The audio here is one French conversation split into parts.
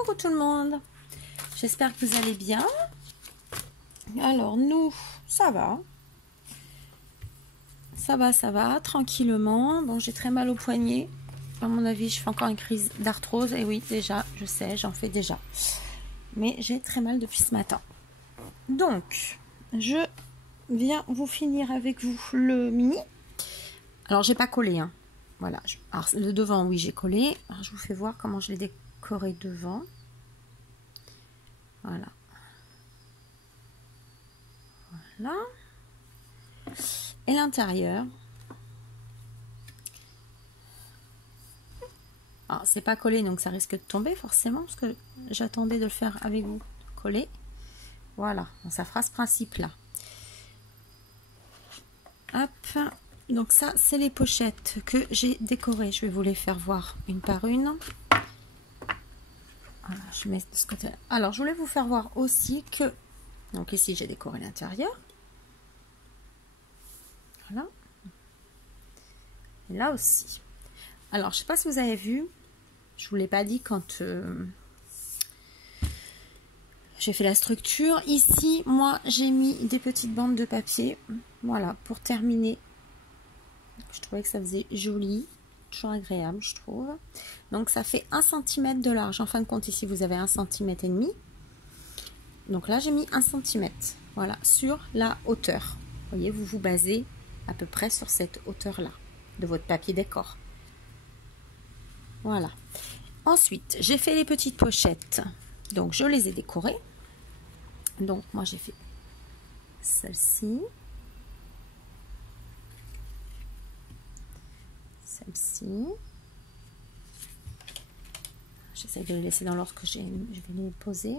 Coucou tout le monde, j'espère que vous allez bien. Alors nous, ça va, tranquillement. Bon, j'ai très mal au poignet, à mon avis je fais encore une crise d'arthrose. Et oui, déjà, je sais, j'en fais déjà, mais j'ai très mal depuis ce matin. Donc, je viens vous finir avec vous le mini. Alors j'ai pas collé, hein. Voilà, alors le devant, oui, j'ai collé. Alors, je vous fais voir comment je l'ai décoré devant. Voilà. Voilà. Et l'intérieur. Alors, c'est pas collé, donc ça risque de tomber forcément, parce que j'attendais de le faire avec vous. Coller. Voilà, dans sa phrase principe là. Hop. Donc ça, c'est les pochettes que j'ai décorées. Je vais vous les faire voir une par une. Voilà, je mets de ce côté-là. Alors, je voulais vous faire voir aussi que... Donc ici, j'ai décoré l'intérieur. Voilà. Et là aussi. Alors, je sais pas si vous avez vu. Je vous l'ai pas dit quand j'ai fait la structure. Ici, moi, j'ai mis des petites bandes de papier. Voilà, pour terminer. Je trouvais que ça faisait joli. Toujours agréable, je trouve. Donc, ça fait 1 cm de large. En fin de compte, ici, vous avez 1,5 cm. Donc là, j'ai mis 1 cm. Voilà, sur la hauteur. Vous voyez, vous vous basez à peu près sur cette hauteur-là de votre papier décor. Voilà. Ensuite, j'ai fait les petites pochettes. Donc, je les ai décorées. Donc, moi, j'ai fait celle-ci. Celle-ci. J'essaie de les laisser dans l'ordre que je vais les poser.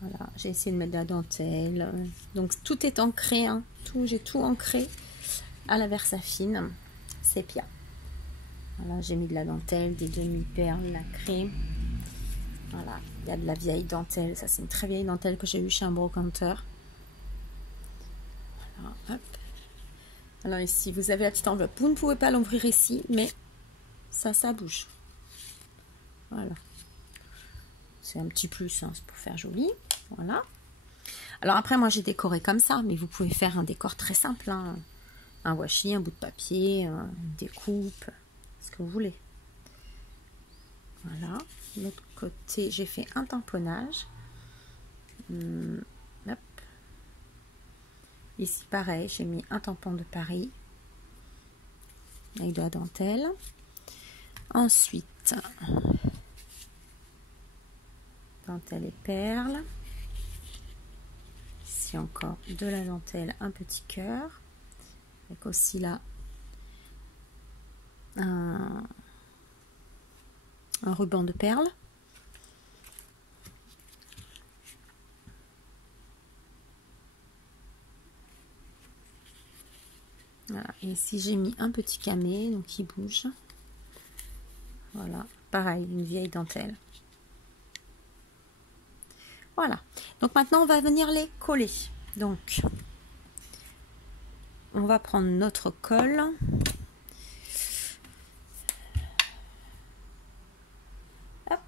Voilà, j'ai essayé de mettre de la dentelle. Donc, tout est ancré. Hein. J'ai tout ancré à la Versafine sépia. Voilà, j'ai mis de la dentelle, des demi-perles, la crème. Voilà, il y a de la vieille dentelle. Ça, c'est une très vieille dentelle que j'ai eue chez un brocanteur. Voilà, hop. Alors ici, vous avez la petite enveloppe. Vous ne pouvez pas l'ouvrir ici, mais ça bouge. Voilà. C'est un petit plus, hein, c'est pour faire joli. Voilà. Alors après, moi, j'ai décoré comme ça, mais vous pouvez faire un décor très simple. Hein. Un washi, un bout de papier, une découpe, ce que vous voulez. Voilà. De l'autre côté, j'ai fait un tamponnage. Hop. Ici, pareil, j'ai mis un tampon de Paris avec de la dentelle. Ensuite, dentelle et perles. Ici encore de la dentelle, un petit cœur. Avec aussi là un ruban de perles. Voilà. Et ici j'ai mis un petit camé, donc il bouge. Voilà, pareil, une vieille dentelle. Voilà, donc maintenant on va venir les coller. Donc on va prendre notre colle. Hop.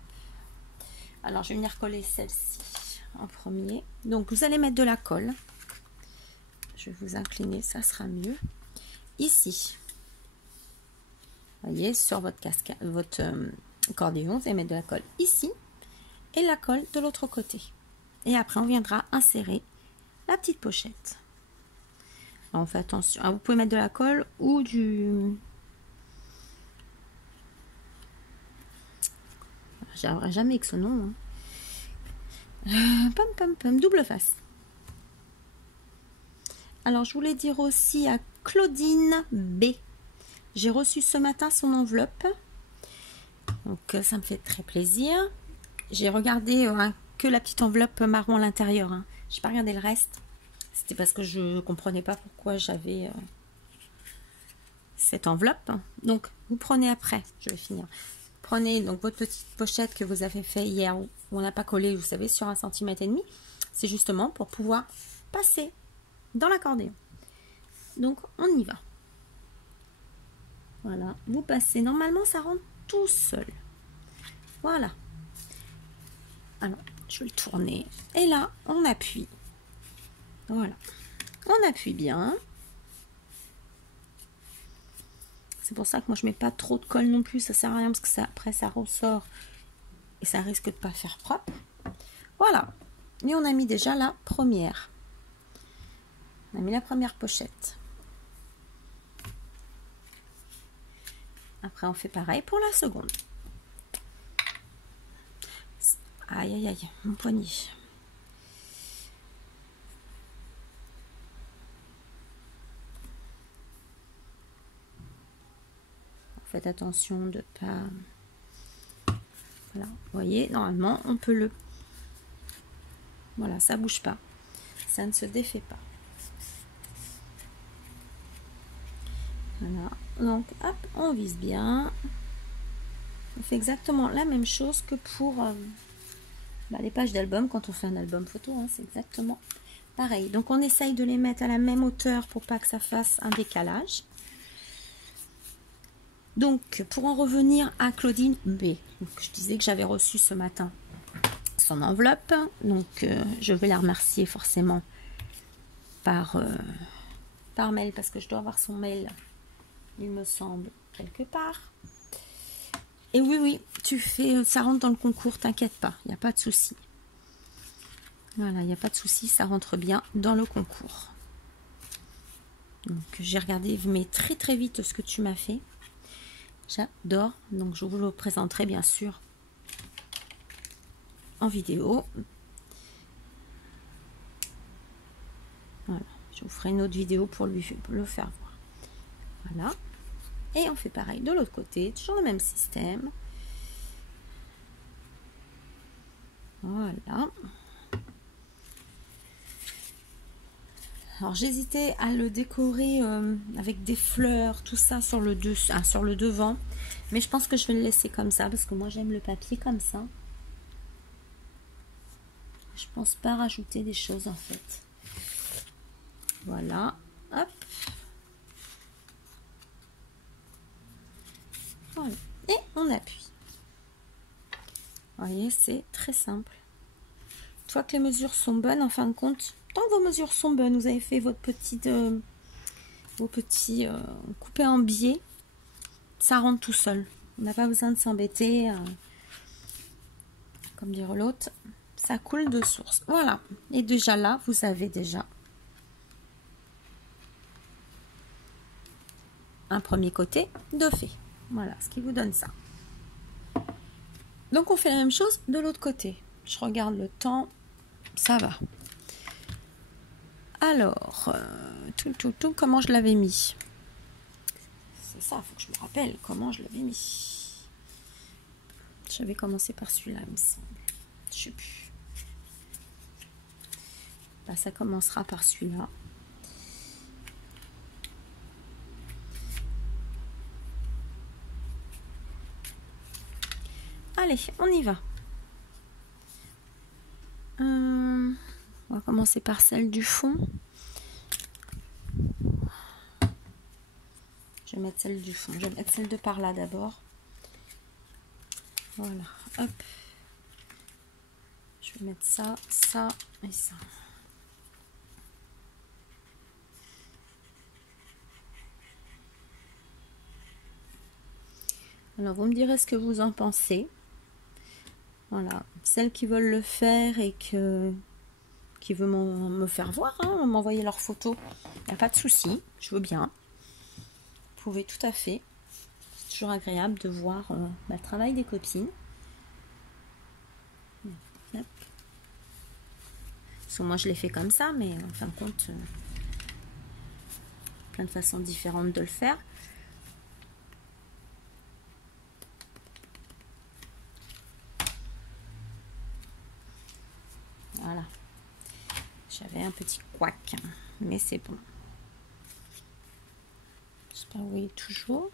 Alors je vais venir coller celle-ci en premier. Donc vous allez mettre de la colle. Je vais vous incliner, ça sera mieux. Ici, vous voyez, sur votre cascade, votre accordéon, vous allez mettre de la colle ici et la colle de l'autre côté. Et après, on viendra insérer la petite pochette. Alors, on fait attention. Alors, vous pouvez mettre de la colle ou du... J'y arriverai jamais avec ce nom. Hein. Double face. Alors, je voulais dire aussi à Claudine B. J'ai reçu ce matin son enveloppe. Donc, ça me fait très plaisir. J'ai regardé que la petite enveloppe marron à l'intérieur. Hein. Je n'ai pas regardé le reste. C'était parce que je ne comprenais pas pourquoi j'avais cette enveloppe. Donc, vous prenez après. Je vais finir. Prenez donc votre petite pochette que vous avez fait hier où on n'a pas collé, vous savez, sur 1,5 cm. C'est justement pour pouvoir passer dans l'accordéon. Donc, on y va. Voilà, vous passez. Normalement, ça rentre tout seul. Voilà. Alors, je vais le tourner. Et là, on appuie. Voilà. On appuie bien. C'est pour ça que moi, je mets pas trop de colle non plus. Ça sert à rien parce que ça, après, ça ressort. Et ça risque de pas faire propre. Voilà. Et on a mis déjà la première. On a mis la première pochette. Après, on fait pareil pour la seconde. Aïe, aïe, aïe, mon poignet. Faites attention de pas... Voilà, vous voyez, normalement, on peut le... Voilà, ça bouge pas. Ça ne se défait pas. Voilà, donc, hop, on vise bien. On fait exactement la même chose que pour les pages d'album, quand on fait un album photo, hein, c'est exactement pareil. Donc, on essaye de les mettre à la même hauteur pour pas que ça fasse un décalage. Donc, pour en revenir à Claudine B, donc, je disais que j'avais reçu ce matin son enveloppe. Donc, je vais la remercier forcément par mail, parce que je dois avoir son mail, il me semble, quelque part. Et oui, oui, tu fais, ça rentre dans le concours, t'inquiète pas, il n'y a pas de souci. Voilà, il n'y a pas de souci, ça rentre bien dans le concours. Donc, j'ai regardé, mais très très vite ce que tu m'as fait. J'adore, donc je vous le présenterai bien sûr en vidéo. Voilà, je vous ferai une autre vidéo pour le faire voir. Voilà, et on fait pareil de l'autre côté, toujours le même système. Voilà. Alors j'hésitais à le décorer avec des fleurs, tout ça sur le devant, mais je pense que je vais le laisser comme ça parce que moi j'aime le papier comme ça. Je pense pas rajouter des choses en fait. Voilà, hop. Voilà, et on appuie. Vous voyez, c'est très simple. Une fois que les mesures sont bonnes, en fin de compte, tant que vos mesures sont bonnes, vous avez fait votre petite, vos petits coupés en biais, ça rentre tout seul. On n'a pas besoin de s'embêter, comme dire l'autre, ça coule de source. Voilà, et déjà là, vous avez déjà un premier côté de fait. Voilà, ce qui vous donne ça. Donc on fait la même chose de l'autre côté. Je regarde le temps, ça va. Alors, comment je l'avais mis? C'est ça, il faut que je me rappelle comment je l'avais mis. J'avais commencé par celui-là, il me semble. Je sais plus. Là, ça commencera par celui-là. Allez, on y va. On va commencer par celle du fond. Je vais mettre celle du fond. Je vais mettre celle de par là d'abord. Voilà, hop. Je vais mettre ça, ça et ça. Alors, vous me direz ce que vous en pensez. Voilà, celles qui veulent le faire et qui veulent me faire voir, hein, m'envoyer leurs photos, il n'y a pas de souci, je veux bien. Vous pouvez tout à fait. C'est toujours agréable de voir le travail des copines. Hop. Parce que moi je l'ai fait comme ça, mais en fin de compte, plein de façons différentes de le faire. Voilà. J'avais un petit couac, mais c'est bon. J'espère que vous voyez toujours.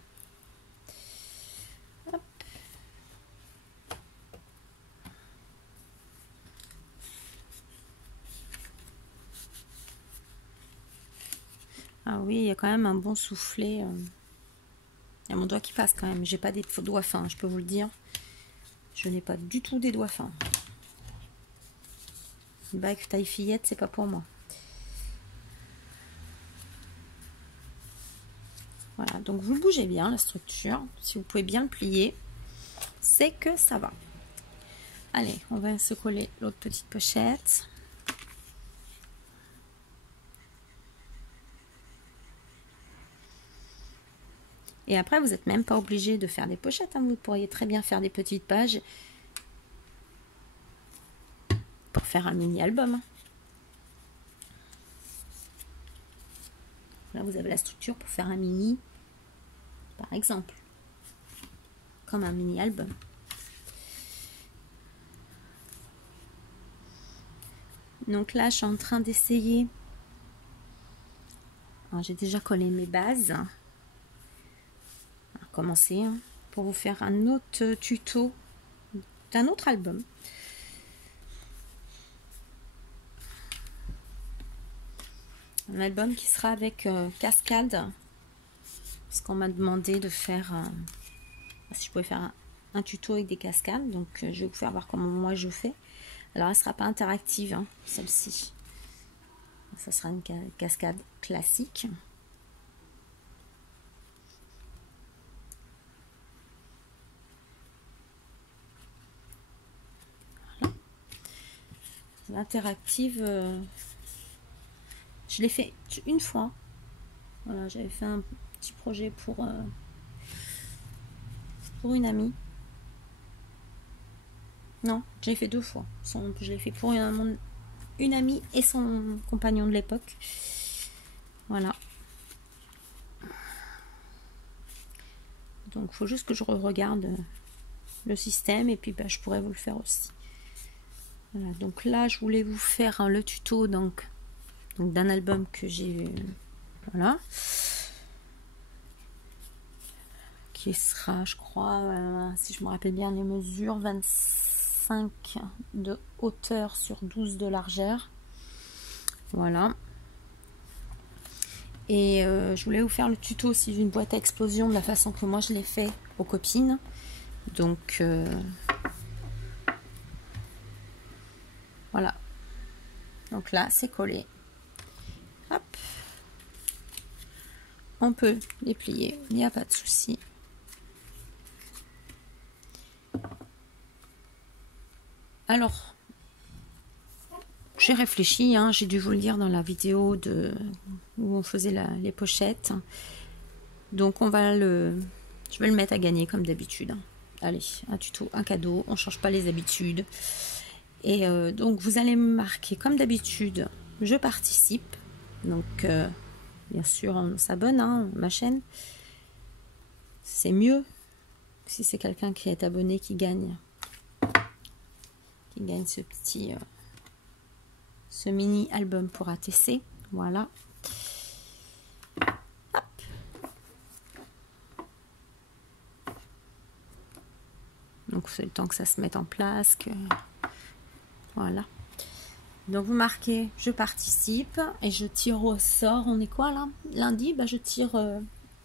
Hop. Ah oui, il y a quand même un bon soufflet. Il y a mon doigt qui passe quand même. J'ai pas des doigts fins, je peux vous le dire. Je n'ai pas du tout des doigts fins. bague taille fillette, c'est pas pour moi. Voilà, donc vous bougez bien la structure. Si vous pouvez bien le plier, c'est que ça va. Allez, on va se coller l'autre petite pochette. Et après, vous n'êtes même pas obligé de faire des pochettes, hein. Vous pourriez très bien faire des petites pages pour faire un mini-album. Là, vous avez la structure pour faire un mini, par exemple, comme un mini-album. Donc là, je suis en train d'essayer. J'ai déjà collé mes bases. On va commencer, hein, pour vous faire un autre tuto d'un autre album. Un album qui sera avec cascade. Parce qu'on m'a demandé de faire, si je pouvais faire un tuto avec des cascades. Donc je vais vous faire voir comment moi je fais. Alors elle ne sera pas interactive, hein, celle-ci. Ça sera une cascade classique. Voilà. L'interactive, je l'ai fait une fois. Voilà, j'avais fait un petit projet pour une amie. Non, je l'ai fait 2 fois. Je l'ai fait pour une amie et son compagnon de l'époque. Voilà. Donc, il faut juste que je regarde le système et puis je pourrais vous le faire aussi. Voilà, donc là, je voulais vous faire le tuto donc d'un album que j'ai, voilà, qui sera, je crois, si je me rappelle bien les mesures, 25 de hauteur sur 12 de largeur. Voilà. Et je voulais vous faire le tuto aussi d'une boîte à explosion de la façon que moi je l'ai fait aux copines. Donc voilà. Donc là, c'est collé. Hop. On peut les plier, il n'y a pas de souci. Alors, j'ai réfléchi, hein, j'ai dû vous le dire dans la vidéo où on faisait les pochettes. Donc je vais le mettre à gagner comme d'habitude. Allez, un tuto, un cadeau, on ne change pas les habitudes. Et donc vous allez me marquer comme d'habitude, je participe. Donc bien sûr on s'abonne, hein, à ma chaîne. C'est mieux si c'est quelqu'un qui est abonné qui gagne ce petit ce mini album pour ATC. Voilà. Hop. Donc c'est le temps que ça se mette en place, voilà. Donc vous marquez je participe et je tire au sort. On est quoi là? Lundi. Je tire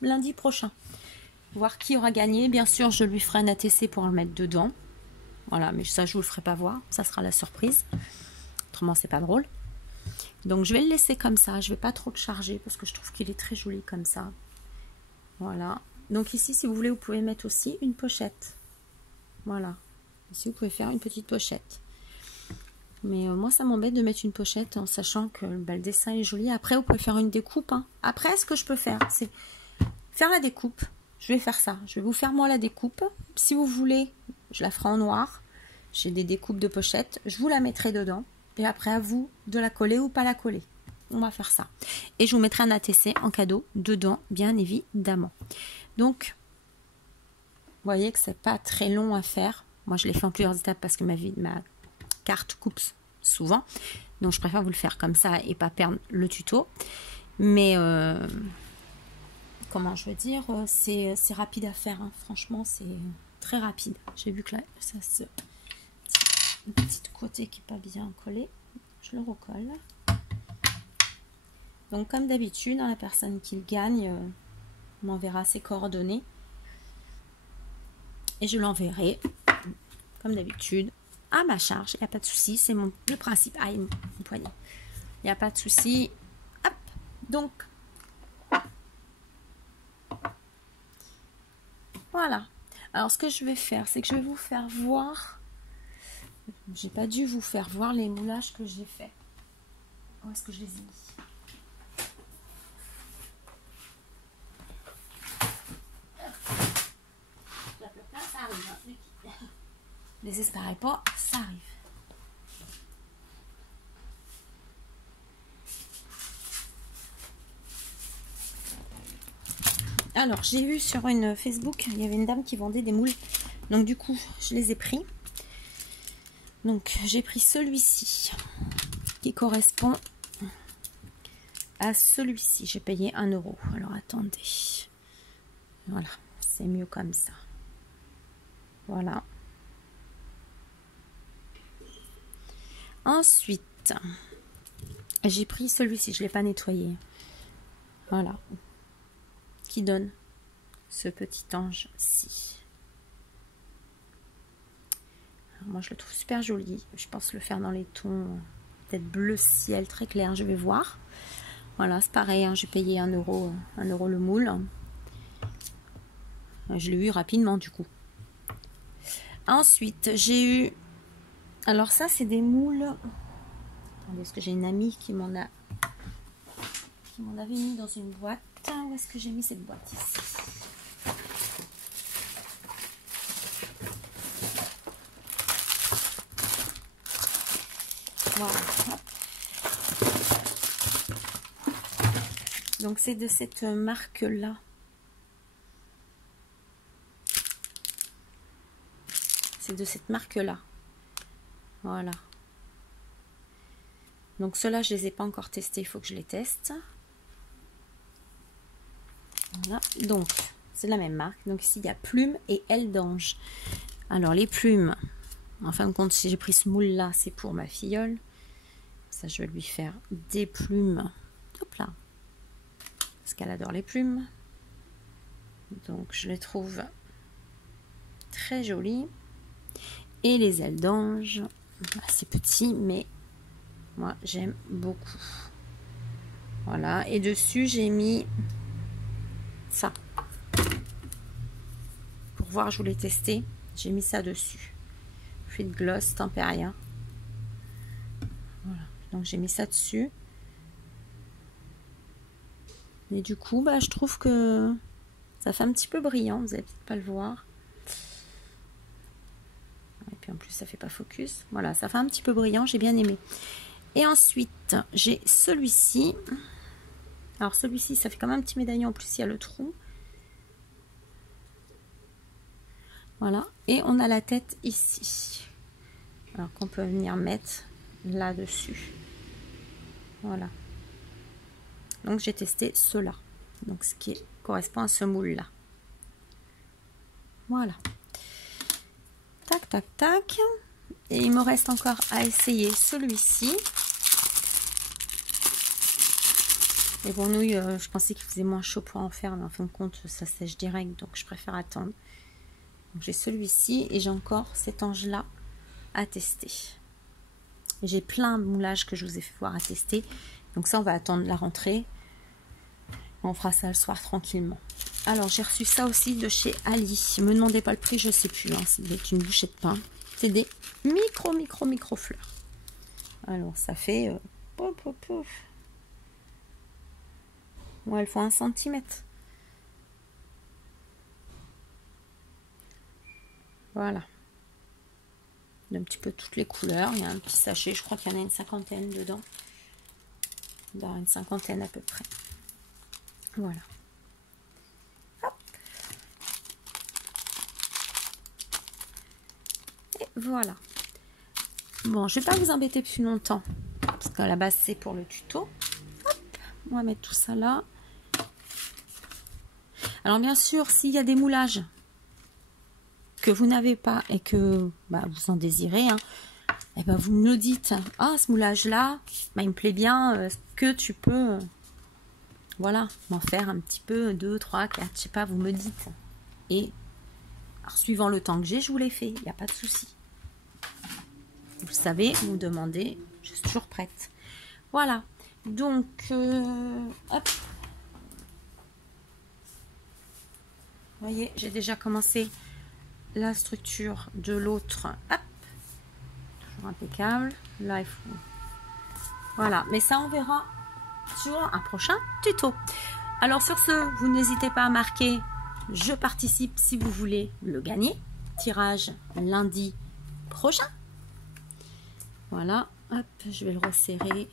lundi prochain, voir qui aura gagné. Bien sûr je lui ferai un ATC pour le mettre dedans. Voilà, mais ça je vous le ferai pas voir, ça sera la surprise. Autrement c'est pas drôle. Donc je vais le laisser comme ça, je vais pas trop le charger parce que je trouve qu'il est très joli comme ça. Voilà. Donc ici si vous voulez vous pouvez mettre aussi une pochette. Voilà. Ici vous pouvez faire une petite pochette. Mais moi ça m'embête de mettre une pochette en sachant que le dessin est joli. Après vous pouvez faire une découpe, hein. Après ce que je peux faire c'est faire la découpe. Je vais faire ça, je vais vous faire moi la découpe. Si vous voulez, je la ferai en noir. J'ai des découpes de pochettes, je vous la mettrai dedans. Et après à vous de la coller ou pas la coller. On va faire ça. Et je vous mettrai un ATC en cadeau dedans, bien évidemment. Donc, vous voyez que c'est pas très long à faire. Moi je l'ai fait en plusieurs étapes parce que ma carte coupe souvent. Donc je préfère vous le faire comme ça et pas perdre le tuto. Mais comment je veux dire, c'est rapide à faire, hein. Franchement c'est très rapide. J'ai vu que là ça se une petite côté qui n'est pas bien collé, je le recolle. Donc comme d'habitude, la personne qui le gagne m'enverra ses coordonnées et je l'enverrai comme d'habitude à ma charge, il n'y a pas de souci, c'est le principe. Ah, mon poignet, il n'y a pas de souci. Hop, donc voilà. Alors ce que je vais faire, c'est que je vais vous faire voir. J'ai pas dû vous faire voir les moulages que j'ai fait. Où est-ce que je les ai mis? Ça arrive, hein. Désespérez pas, ça arrive. Alors, j'ai vu sur une Facebook, il y avait une dame qui vendait des moules. Donc, du coup, je les ai pris. Donc, j'ai pris celui-ci qui correspond à celui-ci. J'ai payé 1 €. Alors, attendez. Voilà, c'est mieux comme ça. Voilà. Ensuite, j'ai pris celui-ci. Je ne l'ai pas nettoyé. Voilà. Qui donne ce petit ange-ci. Moi, je le trouve super joli. Je pense le faire dans les tons peut-être bleu ciel, très clair. Je vais voir. Voilà, c'est pareil. Hein, j'ai payé 1 €, 1 € le moule. Je l'ai eu rapidement, du coup. Ensuite, j'ai eu... Alors ça, c'est des moules... Attendez, est-ce que j'ai une amie qui m'en avait mis dans une boîte? Où est-ce que j'ai mis cette boîte ici? Voilà. Donc c'est de cette marque-là. C'est de cette marque-là. Voilà. Donc ceux-là, je les ai pas encore testés. Il faut que je les teste. Voilà. Donc, c'est la même marque. Donc ici, il y a Plume et Aile d'Ange. Alors, les plumes, en fin de compte, si j'ai pris ce moule-là, c'est pour ma filleule. Ça, je vais lui faire des plumes. Hop là. Parce qu'elle adore les plumes. Donc, je les trouve très jolies. Et les ailes d'ange, c'est petit, mais moi, j'aime beaucoup. Voilà. Et dessus, j'ai mis ça. Pour voir, je voulais tester. J'ai mis ça dessus. Fluid gloss Temperia. Voilà. Donc, j'ai mis ça dessus. Et du coup, bah, je trouve que ça fait un petit peu brillant. Vous n'allez peut-être pas le voir. Et puis en plus, ça fait pas focus. Voilà, ça fait un petit peu brillant. J'ai bien aimé. Et ensuite, j'ai celui-ci. Alors, celui-ci, ça fait quand même un petit médaillon. En plus, il y a le trou. Voilà. Et on a la tête ici. Alors qu'on peut venir mettre là-dessus. Voilà. Donc, j'ai testé cela. Donc, ce qui correspond à ce moule-là. Voilà. Tac, tac, tac. Et il me reste encore à essayer celui-ci. Les grenouilles, je pensais qu'il faisait moins chaud pour en faire, mais en fin de compte, ça sèche direct, donc je préfère attendre. Donc j'ai celui-ci et j'ai encore cet ange-là à tester. J'ai plein de moulages que je vous ai fait voir à tester. Donc ça, on va attendre la rentrée. On fera ça le soir tranquillement. Alors, j'ai reçu ça aussi de chez Ali. Ne me demandez pas le prix, je ne sais plus. Hein. C'est une bouchée de pain. C'est des micro fleurs. Alors, ça fait... Ouais, elles font 1 centimètre. Voilà. Un petit peu toutes les couleurs. Il y a un petit sachet. Je crois qu'il y en a une 50aine dedans. Dans une 50aine à peu près. Voilà. Hop. Et voilà. Bon, je ne vais pas vous embêter plus longtemps. Parce qu'à la base, c'est pour le tuto. Hop. On va mettre tout ça là. Alors, bien sûr, s'il y a des moulages que vous n'avez pas et que bah, vous en désirez, hein, et ben vous me le dites. Ah, ce moulage-là, bah, il me plaît bien. Est-ce que tu peux... Voilà, m'en faire un petit peu, 2, 3, 4, je sais pas, vous me dites. Et alors, suivant le temps que j'ai, je vous l'ai fait, il n'y a pas de souci. Vous savez, vous demandez, je suis toujours prête. Voilà, donc, hop. Vous voyez, j'ai déjà commencé la structure de l'autre. Hop, toujours impeccable. Là, il faut... Voilà, mais ça, on verra sur un prochain tuto. Alors, sur ce, vous n'hésitez pas à marquer « Je participe » si vous voulez le gagner. Tirage lundi prochain. Voilà, hop, je vais le resserrer.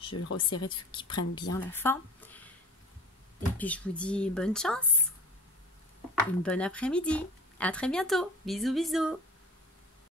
Je vais le resserrer de qu'il prenne bien la forme. Et puis, je vous dis bonne chance. Une bonne après-midi. À très bientôt. Bisous, bisous.